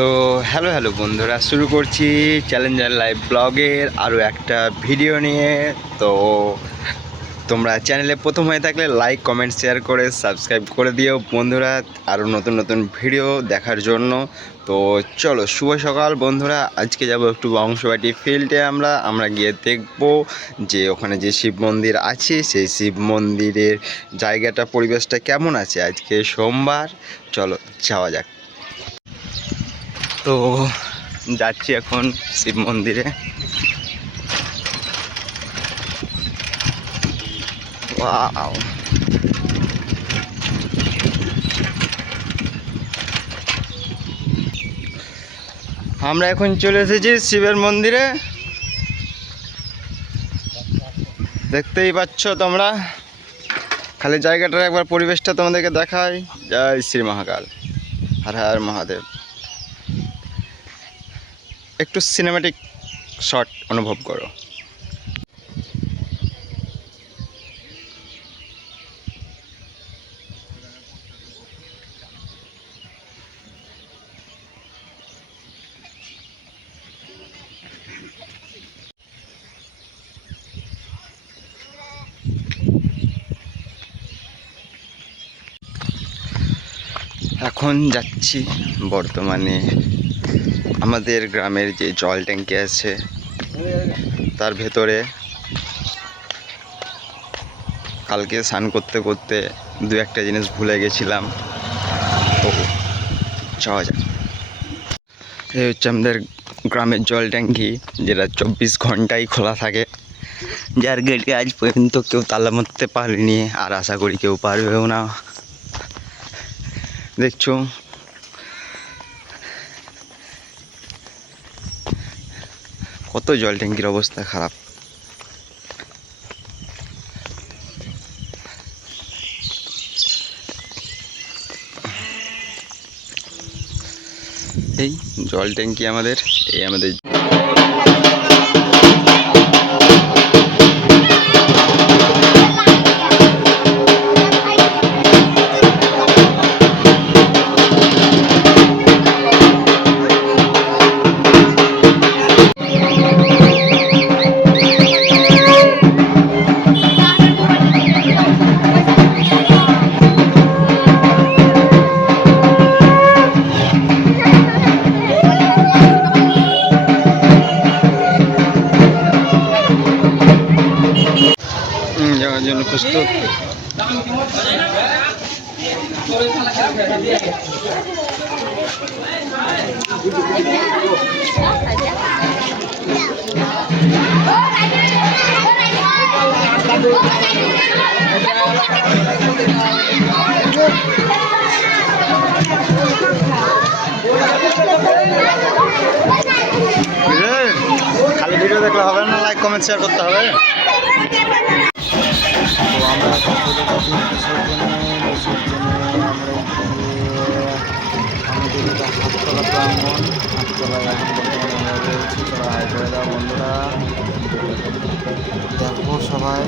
তো hello hello বন্ধুরা, শুরু করছি চ্যালেঞ্জার লাইভ ব্লগের আরও একটা ভিডিও নিয়ে। তো তোমরা চ্যানেলে প্রথম হয়ে থাকলে লাইক কমেন্ট শেয়ার করে সাবস্ক্রাইব করে দিও বন্ধুরা, আরও নতুন নতুন ভিডিও দেখার জন্য। তো চলো, শুভ সকাল বন্ধুরা। আজকে যাব একটু বংশবাটি ফিল্ডে। আমরা গিয়ে দেখব যে ওখানে যে শিব মন্দির আছে সেই শিব মন্দিরের জায়গাটা, পরিবেশটা কেমন আছে। আজকে সোমবার, চলো যাওয়া যাক। তো যাচ্ছি এখন শিব মন্দিরে। ওয়াও, আমরা এখন চলে এসেছি শিবের মন্দিরে, দেখতেই পাচ্ছ তোমরা। খালি জায়গাটার একবার পরিবেশটা তোমাদেরকে দেখাই। জয় শ্রী মহাকাল, হর হর মহাদেব। একটু সিনেম্যাটিক শট অনুভব করো। এখন যাচ্ছি বর্তমানে আমাদের গ্রামের যে জল ট্যাঙ্কি আছে তার ভেতরে। কালকে স্নান করতে করতে দু একটা জিনিস ভুলে গেছিলাম, তো যাওয়া যাক। এই হচ্ছে আমাদের গ্রামের জল ট্যাঙ্কি, যেটা 24 ঘন্টাই খোলা থাকে, যার গেটে আজ পর্যন্ত কেউ তালা মারতে পারেনি, আর আশা করি কেউ পারবেও না। দেখছো কত জল ট্যাঙ্কির অবস্থা খারাপ। এই জল ট্যাঙ্কি আমাদের, এই আমাদের যাওয়ার জন্য প্রস্তুত। খালি ভিডিও দেখলে হবে না, লাইক কমেন্ট শেয়ার করতে হবে। তো আমরা হাততলা ব্রাহ্মণ, হাততলায় এখন বর্তমানে আমরা রয়েছি। তোরা হাই করে দাও বন্ধুরা, দেখো সবাই।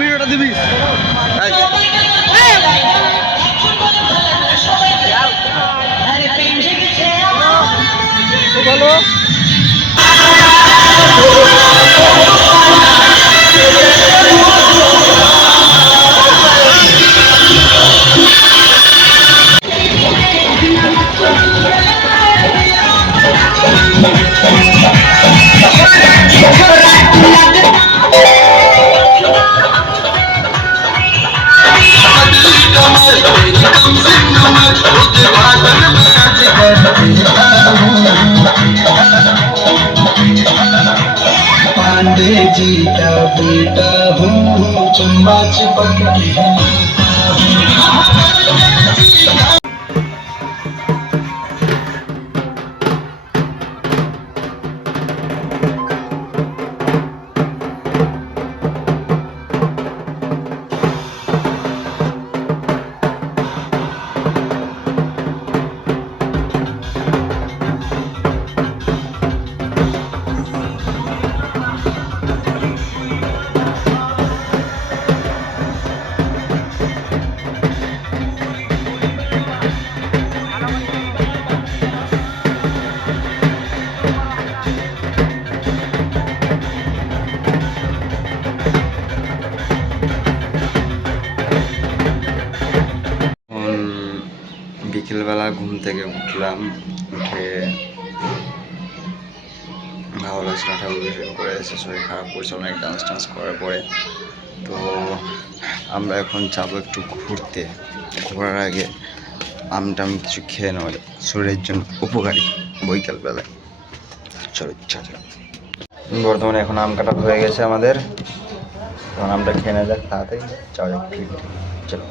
ভিডিওটা দিবি বলো। जीता बेटा हूँ चम्मच पकड़ी এখন বিকেলবেলা ঘুম থেকে উঠলাম, উঠে ভালো লাগছিল, ঠাকুর শুরু করে এসে শরীর খারাপ করছে অনেক ডান্স টান্স করার পরে। তো আমরা এখন যাবো একটু ঘুরতে। ঘোরার আগে আমটা আমি কিছু খেয়ে নেওয়া যায়, শরীরের জন্য উপকারী বৈকালবেলায়। চলো ইচ্ছা যাক। বর্তমানে এখন আম কাটা হয়ে গেছে আমাদের, এখন আমটা খেয়ে নেওয়া যাক তাড়াতাড়ি, যাওয়া যাক। ঠিক চলো।